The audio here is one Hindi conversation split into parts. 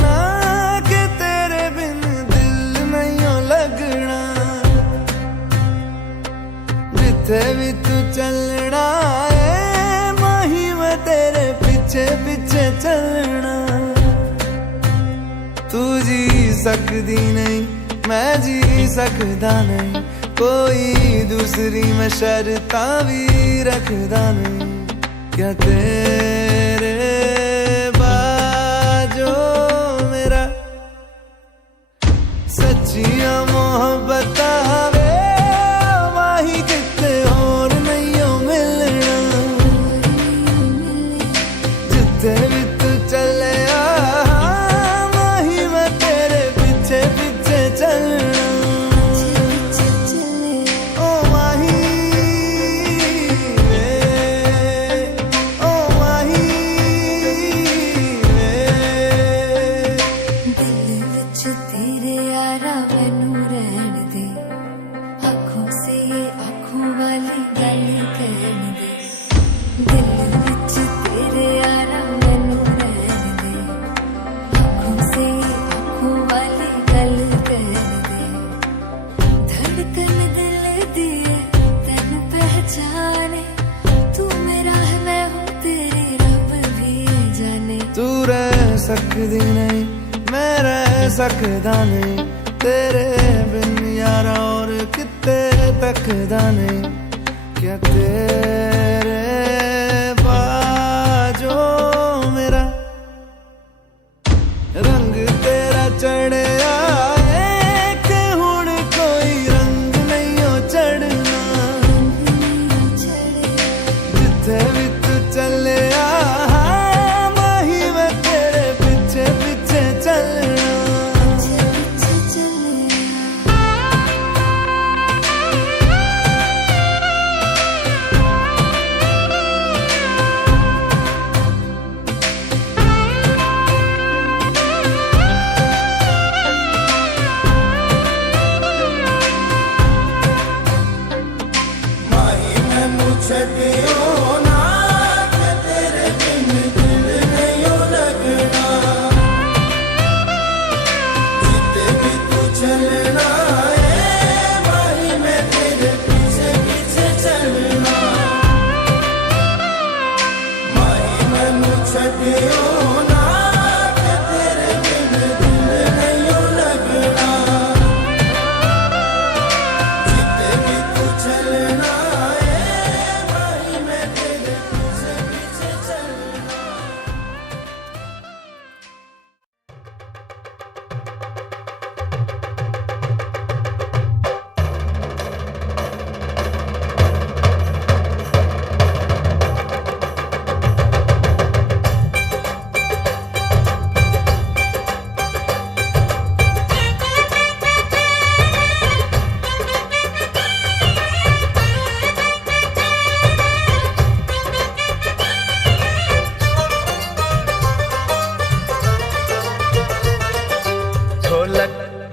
ना कि तेरे बिन दिल नहीं लगना, जिथे भी तू चलना है माही मैं तेरे पीछे पीछे चलना। तू जी सकदी नहीं मैं जी सकदा नहीं, कोई दूसरी मैं शर्तां भी रखदा नहीं। क्या तेरे बाजो मेरा सच्चियां मोहब्बत वे माही किते और नहीं हो मिलना, जिथे भी तू चले माही मैं तेरे पीछे पीछे चलना। तू रह सकदी नहीं मैं रह सकदा नहीं, तेरे बिन यारा और किते तकदा नहीं। क्या तेरे बाजो मेरा रंग तेरा चढ़िया कि हुण कोई रंग नहीं हो चढ़ना, जिथे भी तू चले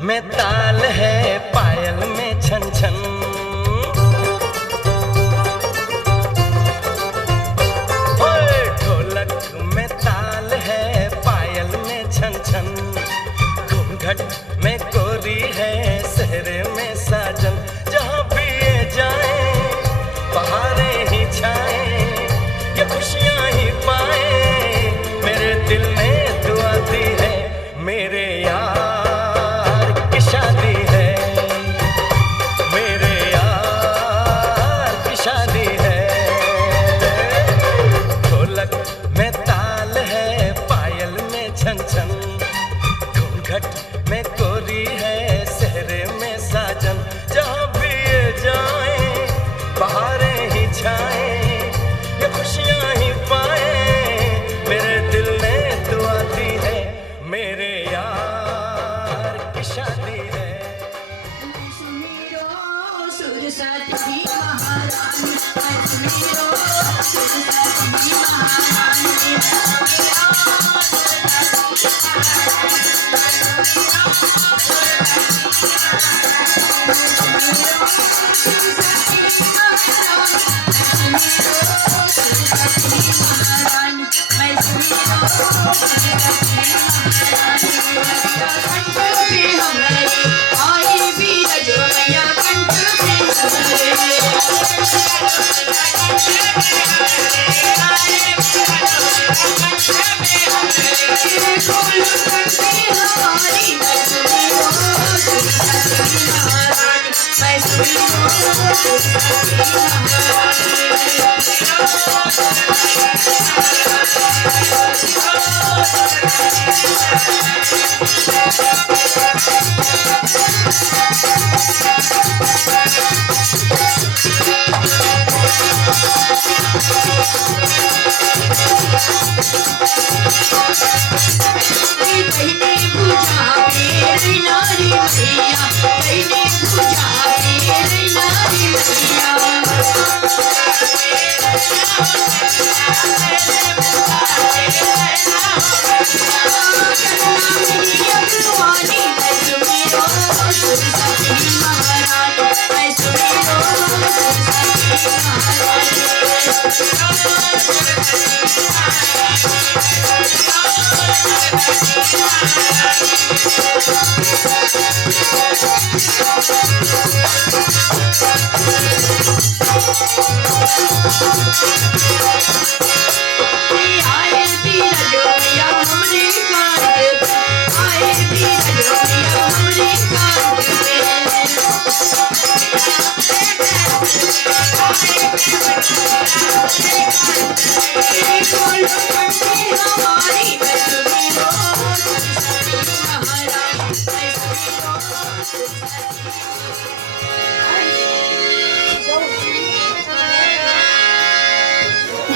में ताल है पायल में छन छन, ओए ढोलक में ताल है पायल में छन छन, घूंघट में कोरी है सहरे में साजन। जहाँ भी ये जाए बहारें ही छाए ये खुशियाँ ही पाए, मेरे दिल ने दुआ दी है मेरे यार में कोरी है सहरे में साजन। जहाँ भी ये जाए बहारें ही छाए ये खुशियाँ ही पाए, मेरे दिल ने दुआ दी है मेरे यार की शादी है। महारानी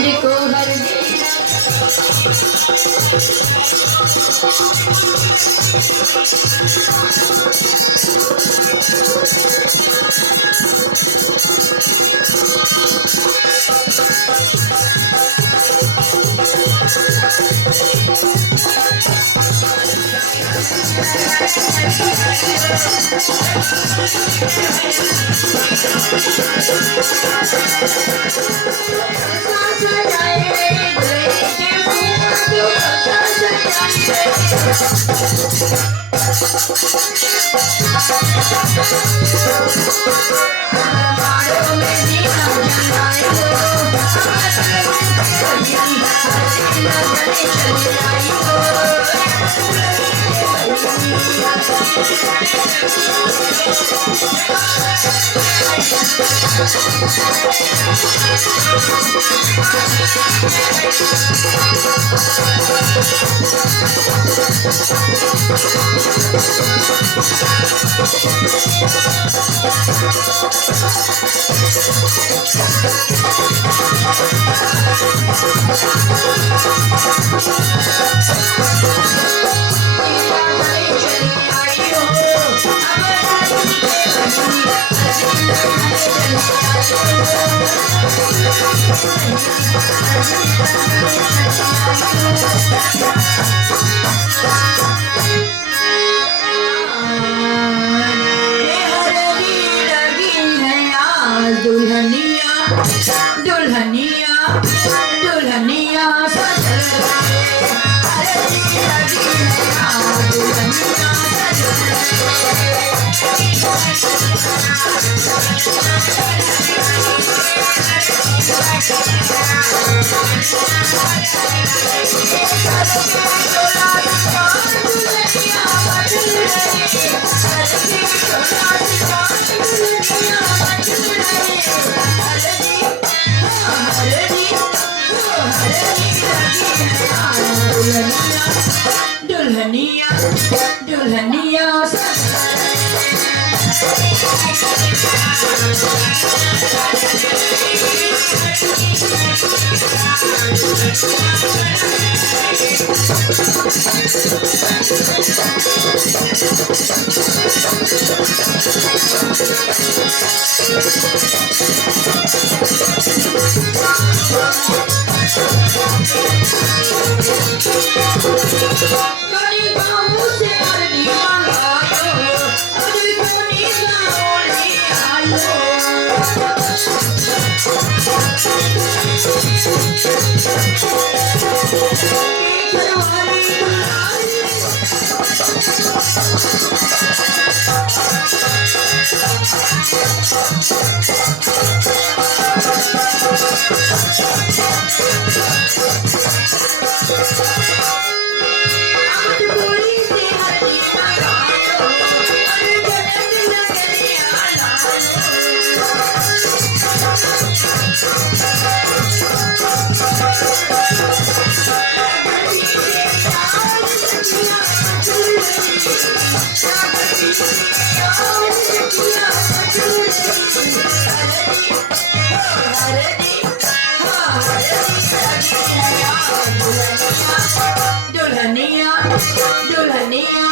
देखो हर दुल्हनिया दुल्हनिया दुल्हनिया सजल दुल्हनिया दुल्हनिया दुल्हनिया दुल्हनिया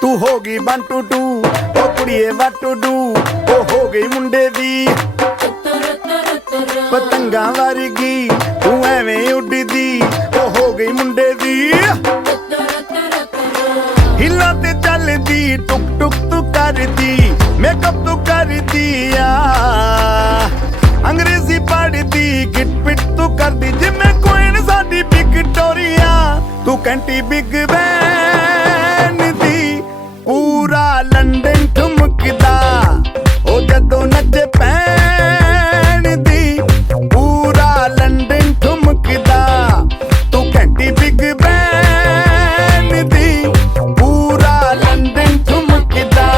तू होगी 1 2 2 ओ कुड़िए what to do ओ हो गई मुंडे दी पतंगा वर्गी तू एवें उड़दी ओ हो गई मुंडे दी हिला ते चलदी टुक टुक तू करदी मेकअप तू करदी आ अंग्रेजी पढ़दी गिट पिट तू करदी जिम्मे कोइन साडी विक्टोरिया तू कैंटी बिग बैन दी पूरा लंदन ठुमकदा ओ जदों नचे पैन दी पूरा लंदन ठुमकदा तू कैंटी बिग बैन दी पूरा लंदन ठुमकदा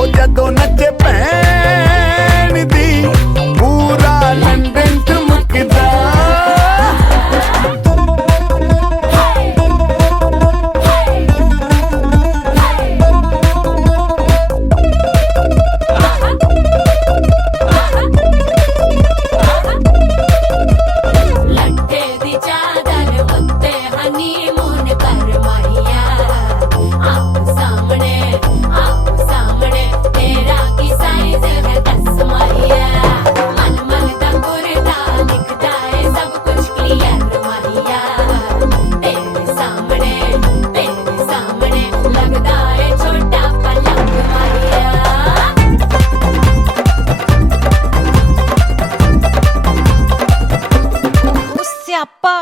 ओ जदों नचे पैन दी पूरा लंदन ठुमकदा सियापा।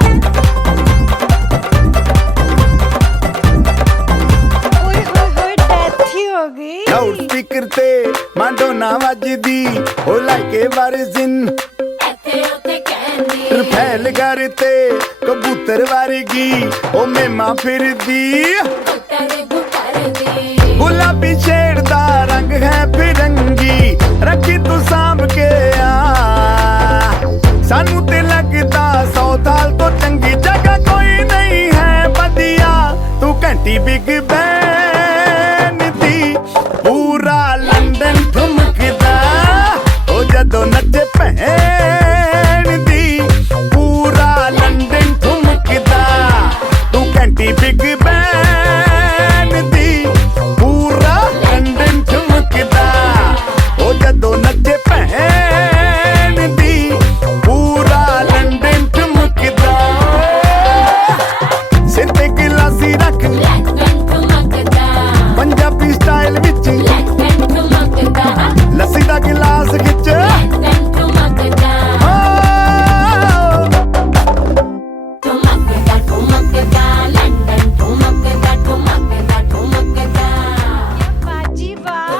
ओए होए होए डेथ ही हो गई। लाउड स्पीकर ते माडोना वजदी ओ लाइके वारिजिन रफेल करते कबूतर वर्गी ओ मेमा फिरदी गुलाबी शेर दा रंग है फिरंगी रखी तू सांभ के आ सानू ते लगदा 100 साल तो चंगी जगह कोई नहीं है बदिया तू घंटी बिग बैन दी पूरा लंदन ठुमकदा ओ जदों नचे भैन दी पूरा लंदन ठुमकदा तू घंटी बिग बैन दी पूरा लंदन ठुमकदा ओ जदों नचे भैन दी पूरा लंदन ठुमकदा सिर ते गिलासी रख पंजाबी स्टाइल विच लस्सी दा गिलास खिच बाजी वाह।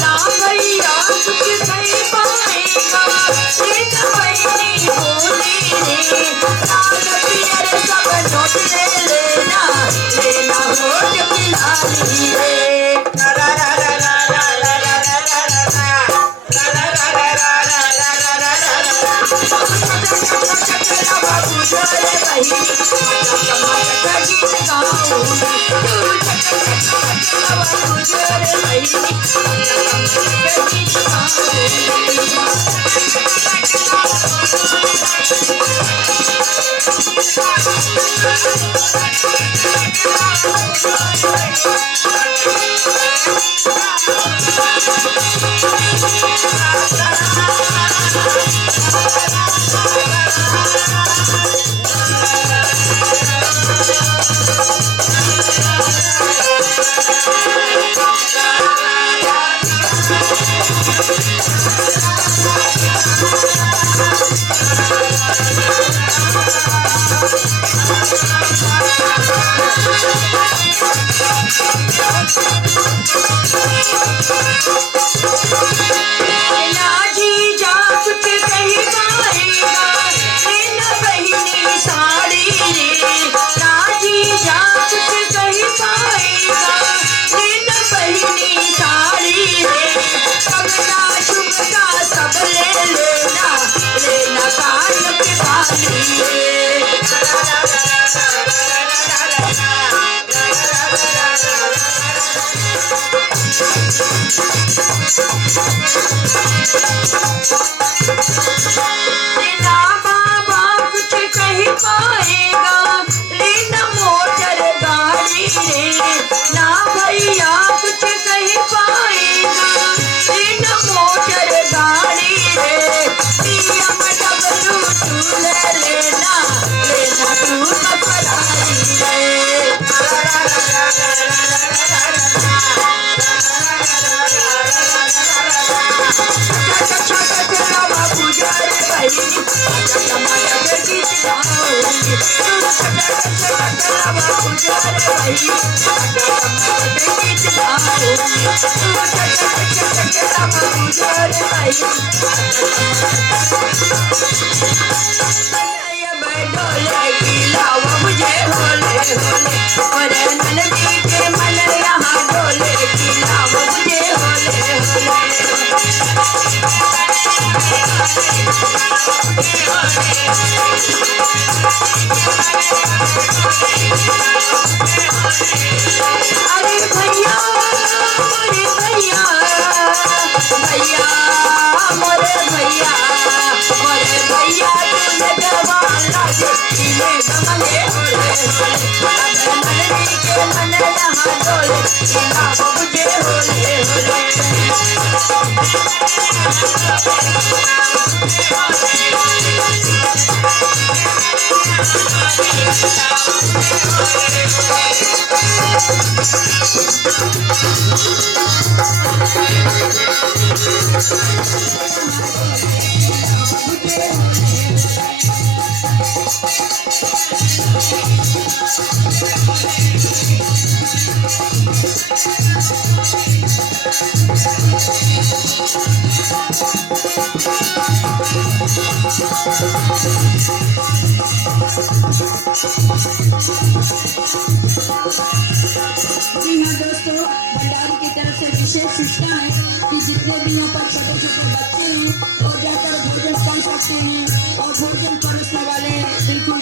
राम पाली रे बाबू जोरे भाई गीत गाऊं बाबू जोरे भाई गीत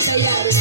भैया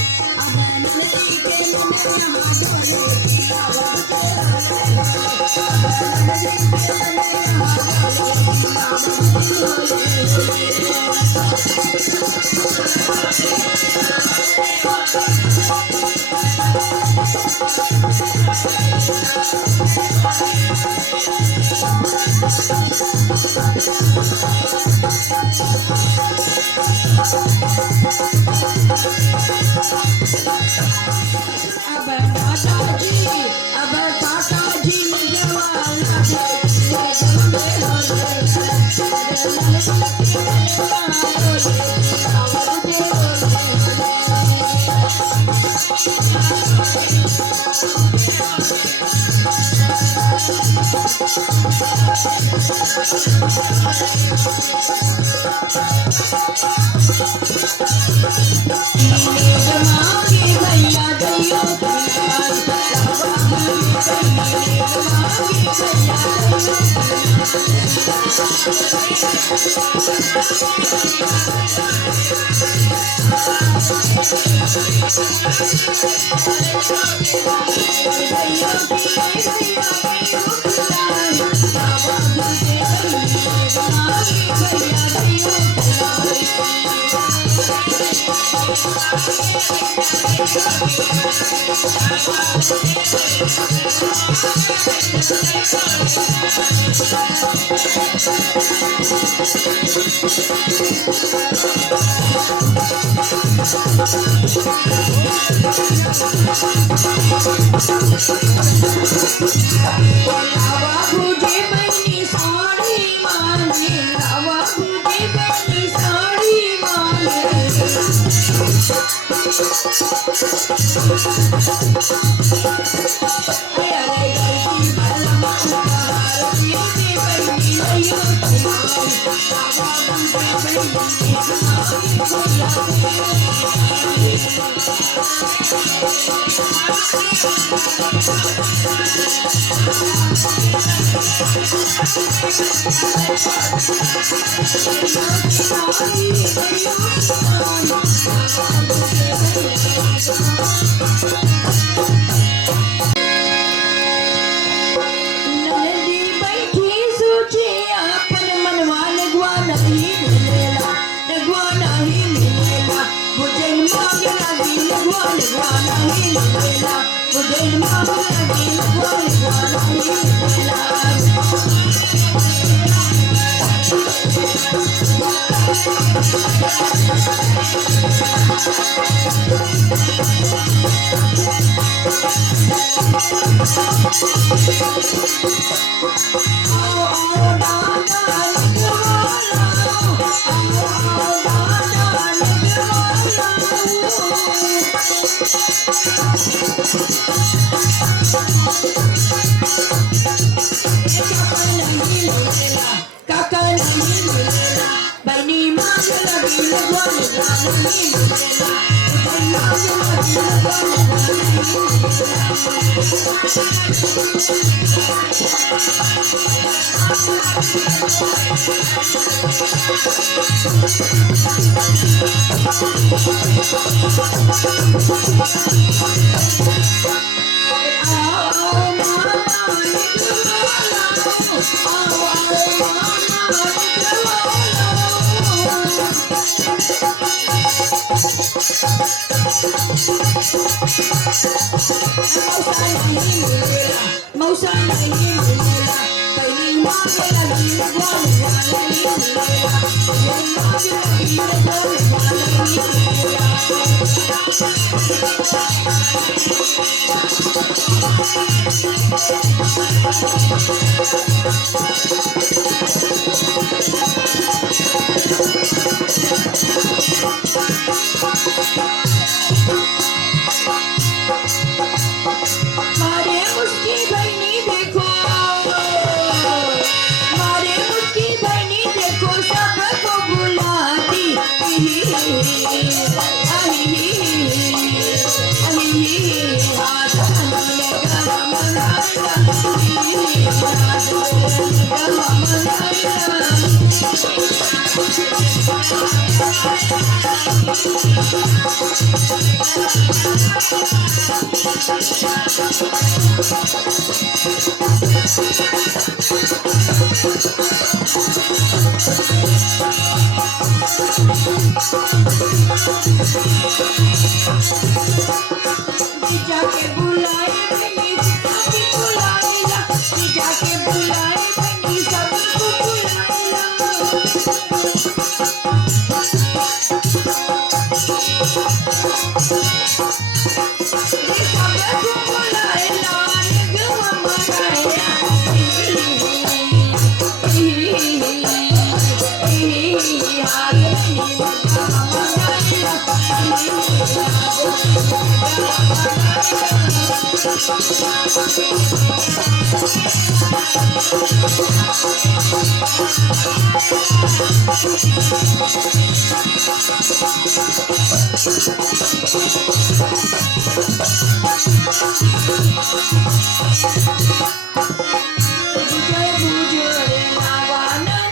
बुझे बुझे रे नावाना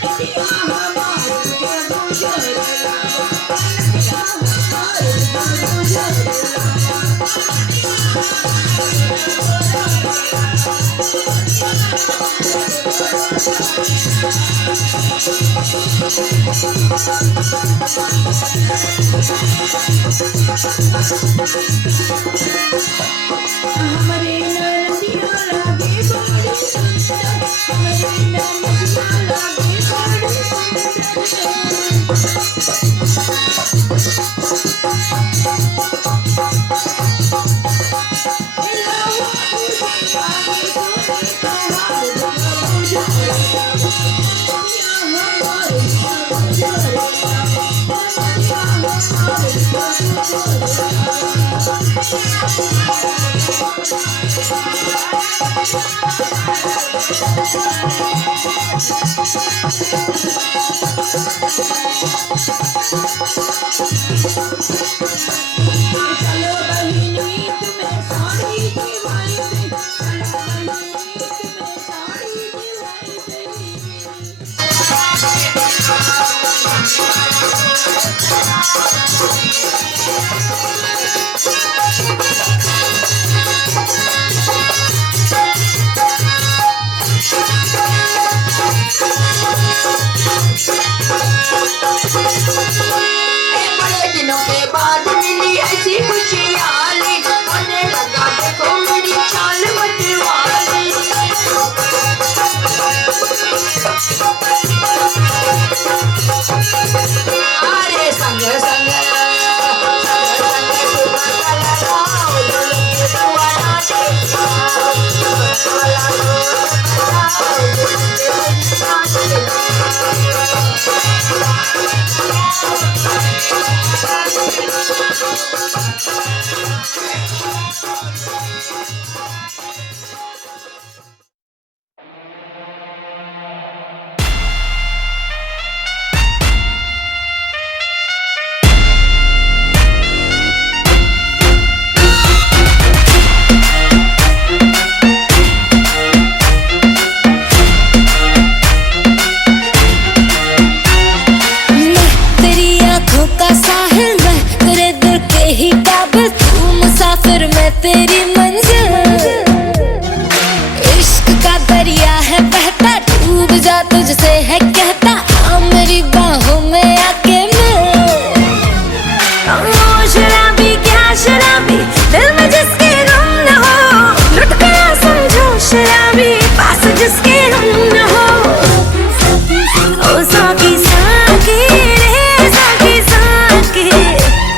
हमारे नदिया लागे बड़ी सुंदर, हमारे नदिया लागे बड़ी चलो बहिनी तुम्हें साड़ी दिवाई दे, चलो बहिनी तुम्हें साड़ी दिवाई बड़े दिनों के बाद मिली ऐसी खुशहाली, होने लगा देखो मेरी चाल मतवाली। अरे संग संग तेरी मंजिल इश्क का दरिया है बहता, डूब जा तुझसे है कहता, आ मेरी बाहों में आके मिल। शराबी क्या शराबी, दिल में जिसके गम न हो, लुट गया समझो शराबी, पास जिसके हम न हो। ओ साकी साकी रे साकी साकी,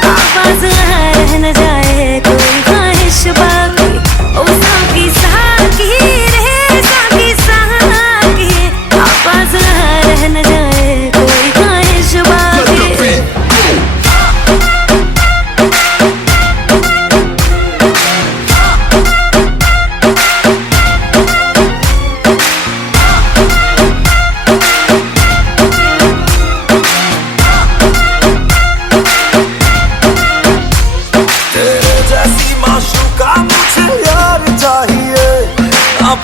आवाज रह न जाए कोई बाकी। ओ साकी साकी रे साकी साकी, आवाज रह न जाए कोई ख्वाहिश बाकी।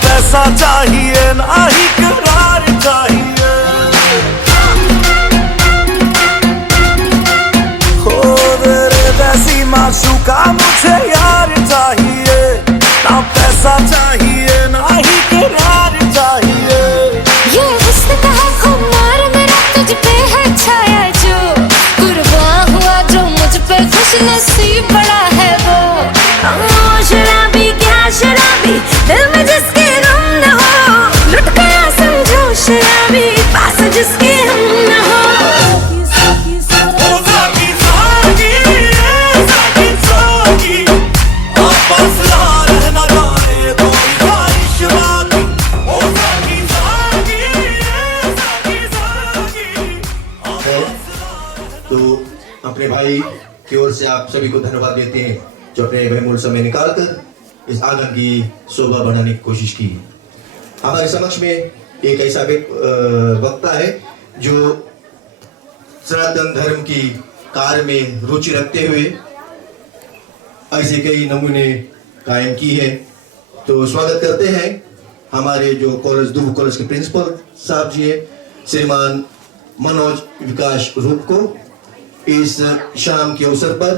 पैसा चाहिए ना ही करार चाहिए, हो तेरे जैसी माशूका मुझे यार चाहिए, ना पैसा चाहिए ना ही करार चाहिए। ये हुस्न का खुमार मेरा तुझ पे है छाया, जो कुर्बान हुआ जो मुझ पे खुश नसीब बड़ा है वो। शराबी क्या शराबी, दिल में जिसके गम न हो, लुट गया समझो शराबी, पास जिसके हम न हो। तो अपने भाई की ओर से आप सभी को धन्यवाद देते हैं जो अपने बहुमूल्य समय निकालकर इस आंगन की शोभा बढ़ाने की कोशिश की। हमारे समक्ष में एक ऐसा वक्ता है जो सनातन धर्म की कार्य में रुचि रखते हुए ऐसे कई नमूने कायम की है। तो स्वागत करते हैं हमारे जो कॉलेज दुब कॉलेज के प्रिंसिपल साहब जी है, श्रीमान मनोज विकास रूप को इस शाम के अवसर पर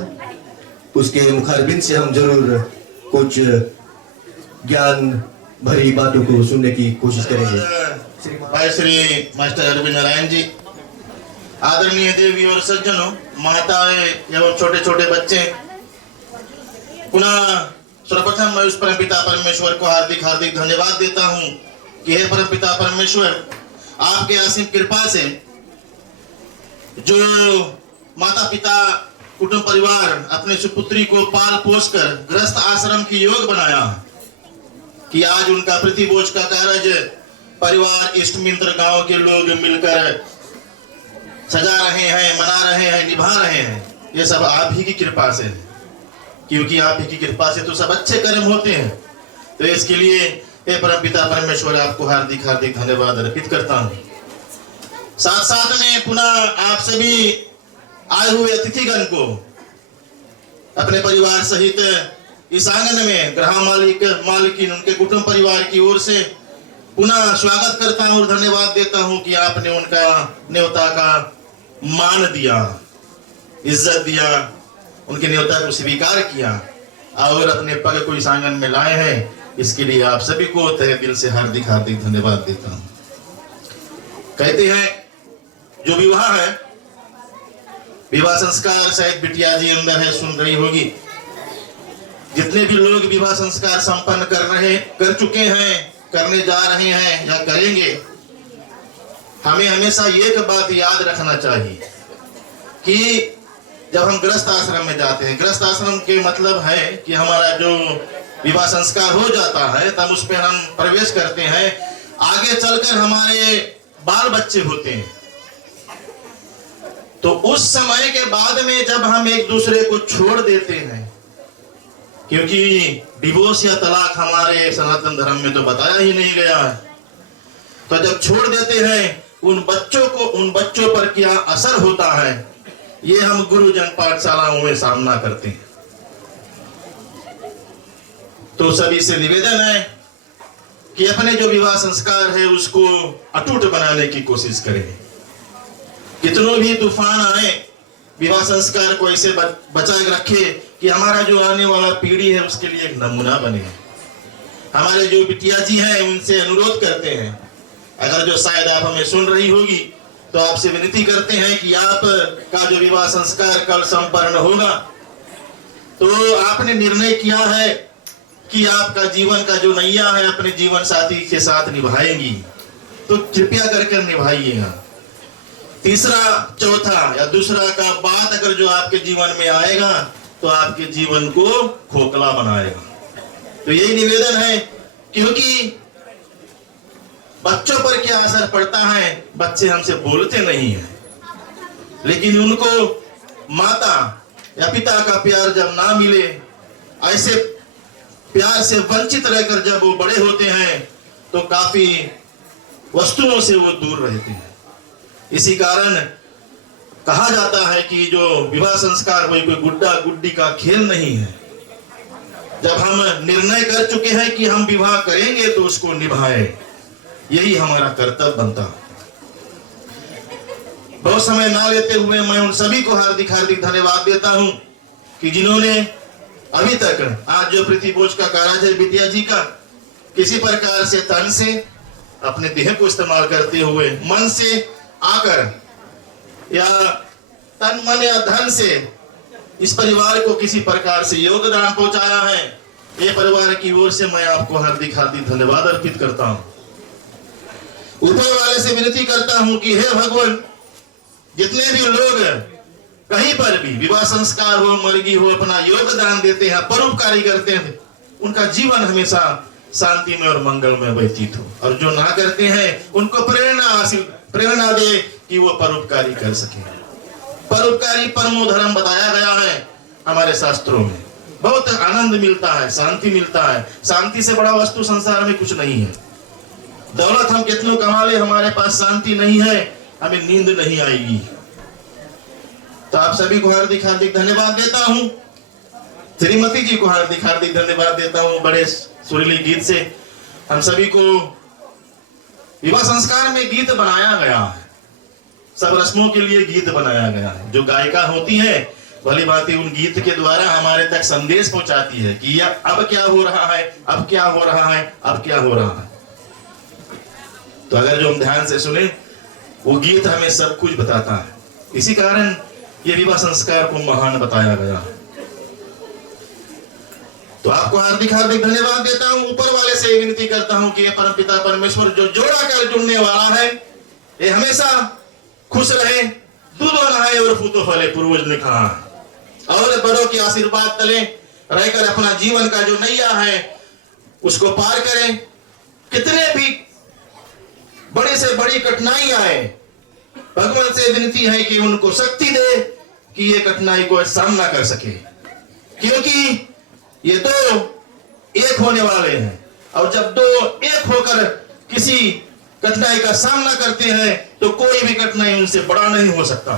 उसके मुखारबिंद से हम जरूर कुछ ज्ञान भरी बातों को सुनने की कोशिश करेंगे। भाई श्री मास्टर अरविंद नारायण जी, आदरणीय देवी और सज्जनों, माताएं एवं छोटे छोटे बच्चे, पुनः सर्वप्रथम मैं उस परम पिता परमेश्वर को हार्दिक हार्दिक धन्यवाद देता हूं कि हे परम पिता परमेश्वर, आपके असीम कृपा से जो माता पिता कुटुंब परिवार अपने सुपुत्री को पाल पोस कर गृहस्थ आश्रम की योग बनाया कि आज उनका प्रतिभोज का कार्य परिवार इष्ट मित्र गांव के लोग मिलकर सजा रहे हैं, मना रहे हैं, निभा रहे हैं। ये सब आप ही की कृपा से, क्योंकि आप ही की कृपा से तो सब अच्छे कर्म होते हैं। तो इसके लिए हे परम पिता परमेश्वर, आपको हार्दिक हार्दिक धन्यवाद अर्पित करता हूँ। साथ साथ में पुनः आप सभी आए हुए अतिथिगण को अपने परिवार सहित इस आंगन में गृह मालिकिन उनके कुटुंब परिवार की ओर से पुनः स्वागत करता हूं और धन्यवाद देता हूं कि आपने उनका न्योता का मान दिया, इज्जत दिया, उनके न्योता को स्वीकार किया और अपने पग को इस आंगन में लाए हैं। इसके लिए आप सभी को तहे दिल से हार्दिक हार्दिक धन्यवाद देता हूं। कहते हैं जो विवाह है, विवाह संस्कार शायद बिटिया जी अंदर है, सुन रही होगी। जितने भी लोग विवाह संस्कार संपन्न कर चुके हैं, करने जा रहे हैं या करेंगे, हमें हमेशा एक बात याद रखना चाहिए कि जब हम गृहस्थ आश्रम में जाते हैं, गृहस्थ आश्रम के मतलब है कि हमारा जो विवाह संस्कार हो जाता है तब उस पर हम प्रवेश करते हैं। आगे चलकर हमारे बाल बच्चे होते हैं, तो उस समय के बाद में जब हम एक दूसरे को छोड़ देते हैं, क्योंकि डिवोर्स या तलाक हमारे सनातन धर्म में तो बताया ही नहीं गया है, तो जब छोड़ देते हैं उन बच्चों पर क्या असर होता है, ये हम गुरुजन पाठशालाओं में सामना करते हैं। तो सभी से निवेदन है कि अपने जो विवाह संस्कार है उसको अटूट बनाने की कोशिश करें। कितनों भी तूफान आए, विवाह संस्कार को ऐसे बचा के रखे कि हमारा जो आने वाला पीढ़ी है उसके लिए एक नमूना बने। हमारे जो बिटिया जी हैं उनसे अनुरोध करते हैं, अगर जो शायद आप हमें सुन रही होगी, तो आपसे विनती करते हैं कि आप का जो विवाह संस्कार कल संपन्न होगा, तो आपने निर्णय किया है कि आपका जीवन का जो नैया है अपने जीवन साथी के साथ निभाएंगी, तो कृपया करके निभाइएगा। तीसरा, चौथा या दूसरा का बात अगर जो आपके जीवन में आएगा तो आपके जीवन को खोखला बनाएगा। तो यही निवेदन है, क्योंकि बच्चों पर क्या असर पड़ता है, बच्चे हमसे बोलते नहीं हैं, लेकिन उनको माता या पिता का प्यार जब ना मिले, ऐसे प्यार से वंचित रहकर जब वो बड़े होते हैं तो काफी वस्तुओं से वो दूर रहते हैं। इसी कारण कहा जाता है कि जो विवाह संस्कार कोई गुड्डा गुड्डी का खेल नहीं है। जब हम निर्णय कर चुके हैं कि हम विवाह करेंगे तो उसको निभाएं, यही हमारा कर्तव्य बनता। बहुत समय ना लेते हुए मैं उन सभी को हार्दिक हार्दिक धन्यवाद देता हूं कि जिन्होंने अभी तक आज जो प्रतिभोज का कार्य है बिटिया जी का, किसी प्रकार से तन से अपने देह को इस्तेमाल करते हुए मन से आकर या तन मन या धन से इस परिवार को किसी प्रकार से योगदान पहुंचाया है। ये परिवार की ओर से मैं आपको हार्दिक हार्दिक धन्यवाद अर्पित करता हूं। ऊपर वाले से विनती करता हूं कि हे भगवान, जितने भी लोग कहीं पर भी विवाह संस्कार हो, मर्गी हो, अपना योगदान देते हैं, परोपकारी करते हैं, उनका जीवन हमेशा शांति में और मंगल में व्यतीत हो, और जो ना करते हैं उनको प्रेरणा दे कि वो परोपकारी कर सके। परोपकारी परमो धर्म बताया गया है हमारे शास्त्रों में। बहुत आनंद मिलता है, शांति मिलता है। शांति से बड़ा वस्तु संसार में कुछ नहीं है। दौलत हम कितनों कमा ले, हमारे पास शांति नहीं है, हमें नींद नहीं आएगी। तो आप सभी को हार्दिक हार्दिक धन्यवाद देता हूं। श्रीमती जी को हार्दिक हार्दिक धन्यवाद देता हूं। बड़े सुरीले गीत से हम सभी को विवाह संस्कार में गीत बनाया गया है। सब रस्मों के लिए गीत बनाया गया है। जो गायिका होती है भली भांति उन गीत के द्वारा हमारे तक संदेश पहुंचाती है कि यह अब क्या हो रहा है, अब क्या हो रहा है, अब क्या हो रहा है। तो अगर जो हम ध्यान से सुने, वो गीत हमें सब कुछ बताता है। इसी कारण ये विवाह संस्कार को महान बताया गया है। तो आपको हार्दिक हार्दिक धन्यवाद देता हूं। ऊपर वाले से विनती करता हूं कि ये परमपिता परमेश्वर जो जोड़ा कर जुड़ने वाला है, ये हमेशा खुश रहे, दूध नहाए और फूतो फले, पूर्वज ने कहा। और बड़ों के आशीर्वाद तले रहकर अपना जीवन का जो नैया है उसको पार करें। कितने भी बड़े से बड़ी कठिनाई आए, भगवान से विनती है कि उनको शक्ति दे कि ये कठिनाई को सामना कर सके, क्योंकि ये दो एक होने वाले हैं। और जब दो एक होकर किसी कठिनाई का सामना करते हैं तो कोई भी कठिनाई उनसे बड़ा नहीं हो सकता।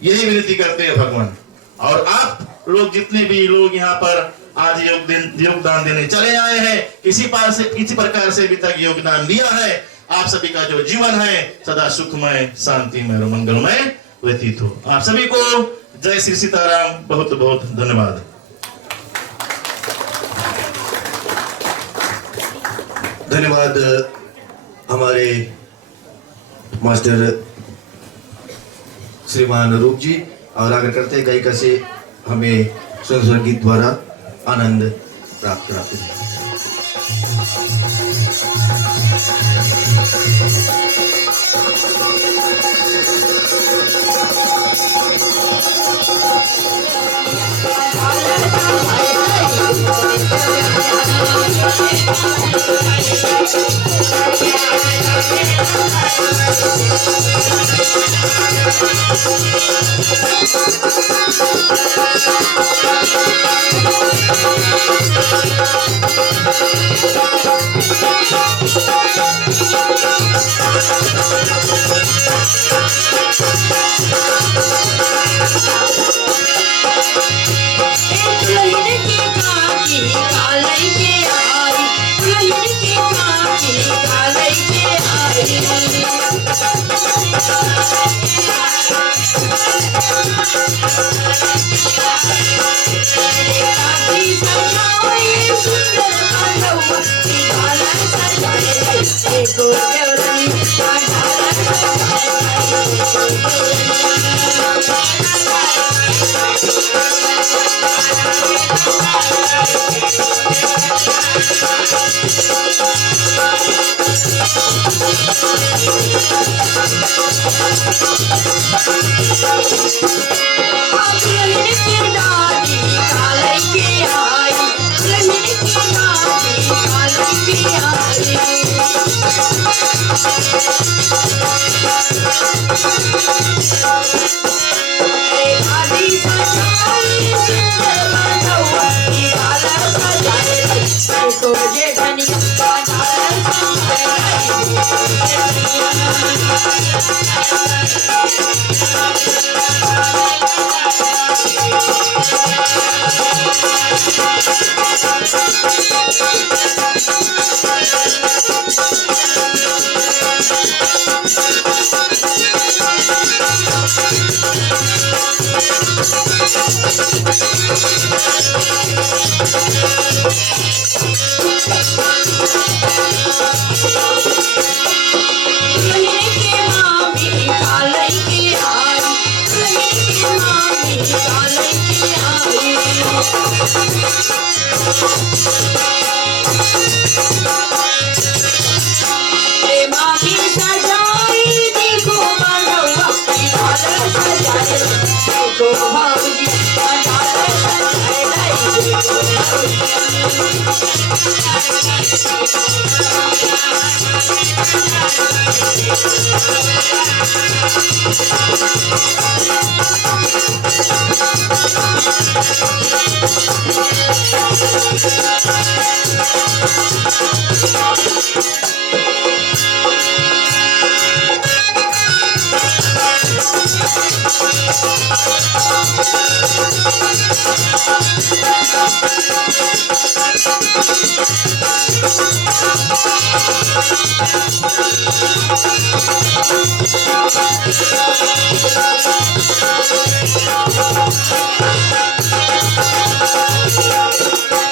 यही विनती करते हैं भगवान। और आप लोग जितने भी लोग यहाँ पर आज योगदान देने चले आए हैं, किसी प्रकार से अभी तक योगदान दिया है, आप सभी का जो जीवन है सदा सुखमय, शांतिमय और मंगलमय व्यतीत हो। आप सभी को जय श्री सीताराम, बहुत बहुत धन्यवाद। धन्यवाद हमारे मास्टर श्रीमान रूप जी। और आगे करते हैं गायिका से हमें स्वयं गीत द्वारा आनंद प्राप्त कराते हैं।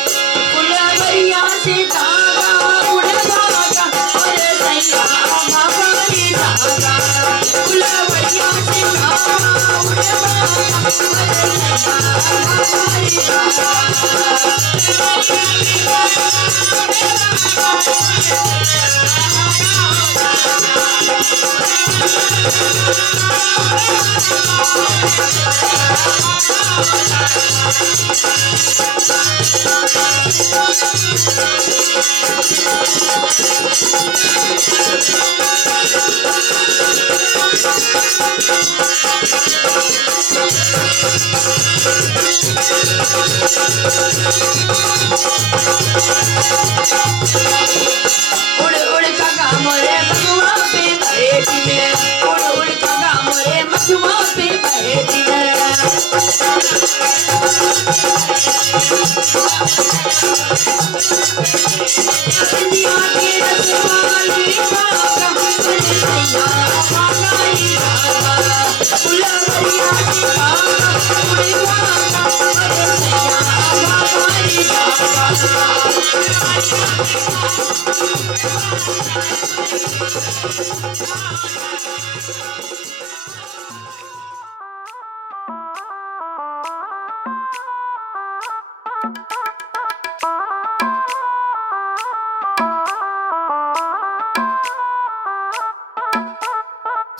फुलवरिया से धागा उड़ भागा और सैया हमारी धागा फुलवरिया से धागा उड़ भागा और सैया उड़ उड़ काका मोरे मथुआ पे बैठी ने उड़ उड़ काका मोरे मथुआ पे बैठी ने दुनिया के रसवाली काका मोरे सैया हमारी धागा फुलवरिया से धागा उड़ भागा मोरे सैया हमारी धागा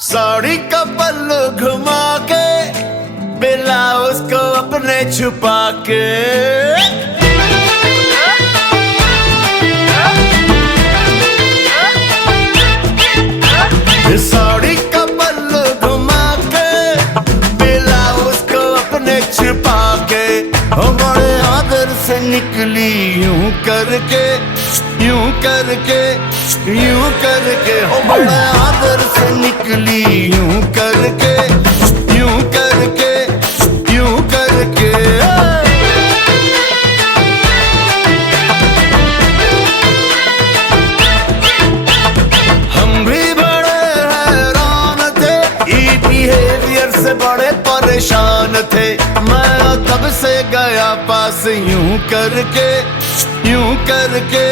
साड़ी का पल्लू घुमा के ब्लाउज को अपने छुपा के साड़ी का पल्लू घुमा के ब्लाउज को अपने छुपा के बड़े आदर से निकली यूं करके यूं करके यूं करके बड़े आदर से निकली यूं करके यूं करके यूं करके हम भी बड़े हैरान थे ई बिहेवियर से बड़े परेशान थे मैं तब से गया पास यूं करके यूं करके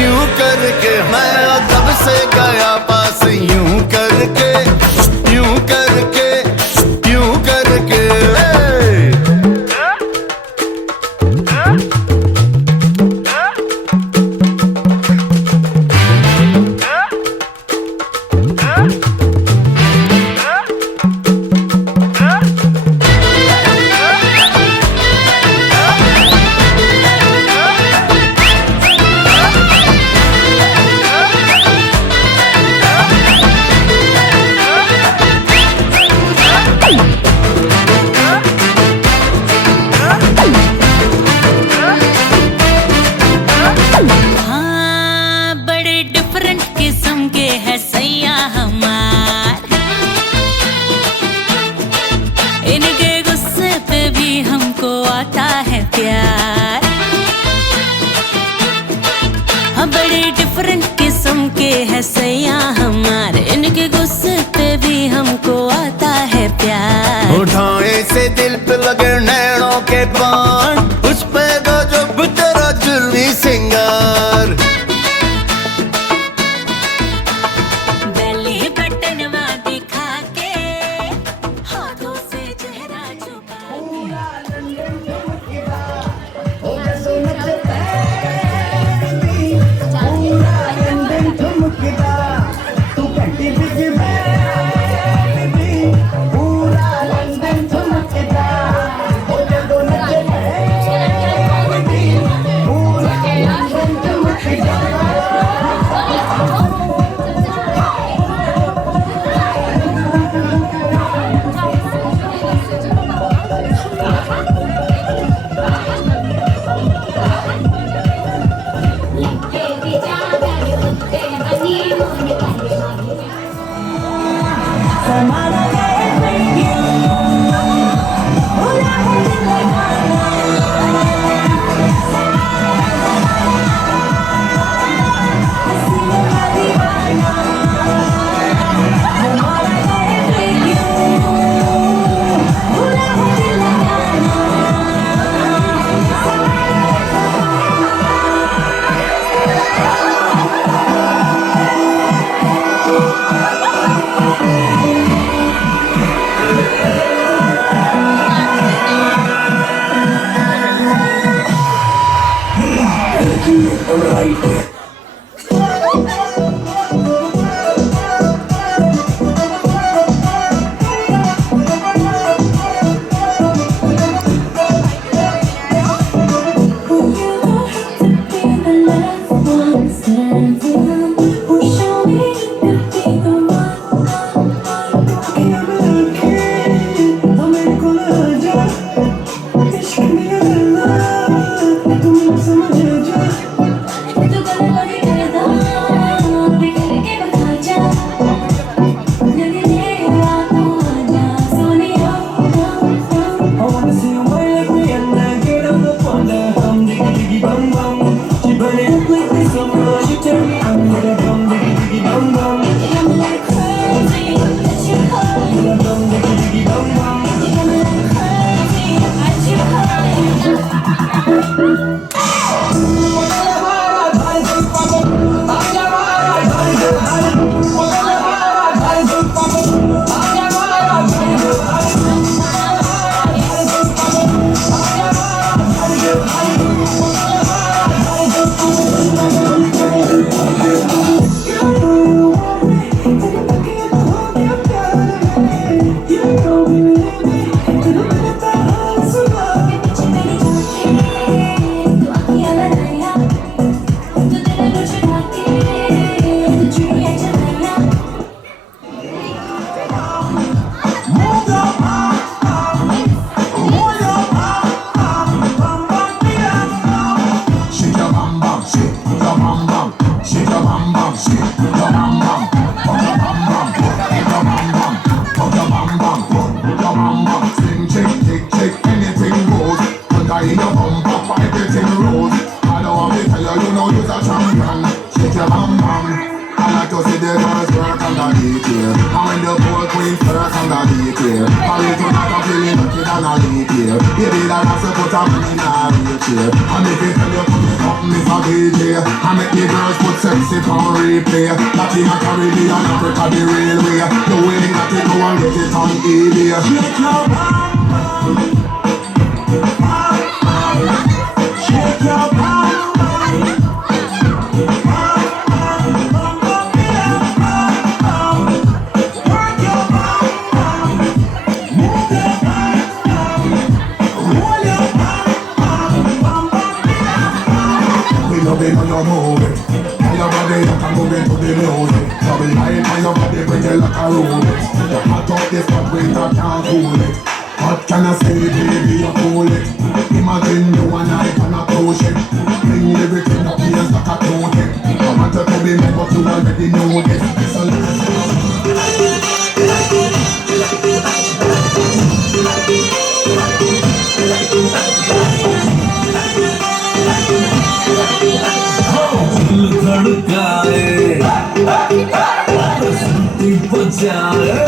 यूं करके मैं तब से गया पास यूं करके यूं करके यूं करके सैया हमारे इनके गुस्से पे भी हमको आता है प्यार उठाए से दिल पे लगे नैनों के बाण उस पे गजब तेरा जुल्मी सिंगार बेली बटनवा दिखा के हाथों से चेहरा छुपा here. I live to not a feeling lucky than a leap here. Baby, that has to put a man in a wheelchair. And if you tell you come is a DJ, I make the girls put sexy on replay. Latin and Caribbean, Africa the railway. The way that you go and get it on eBay. Shake your bam bam, shake your bam bam, work your bam bam, move your bam bam, roll your bam bam, bam bam. We love it when you move it. Tell your body you can move it to the music. Double line on your body, bring it like a rolex. You hot up this but winter can't cool it. What can I say, baby, you cool it. Imagine you and I can approach it. Bring everything up here like a totem. I want you to be me, but you already know this. So let's धड़काए बजाए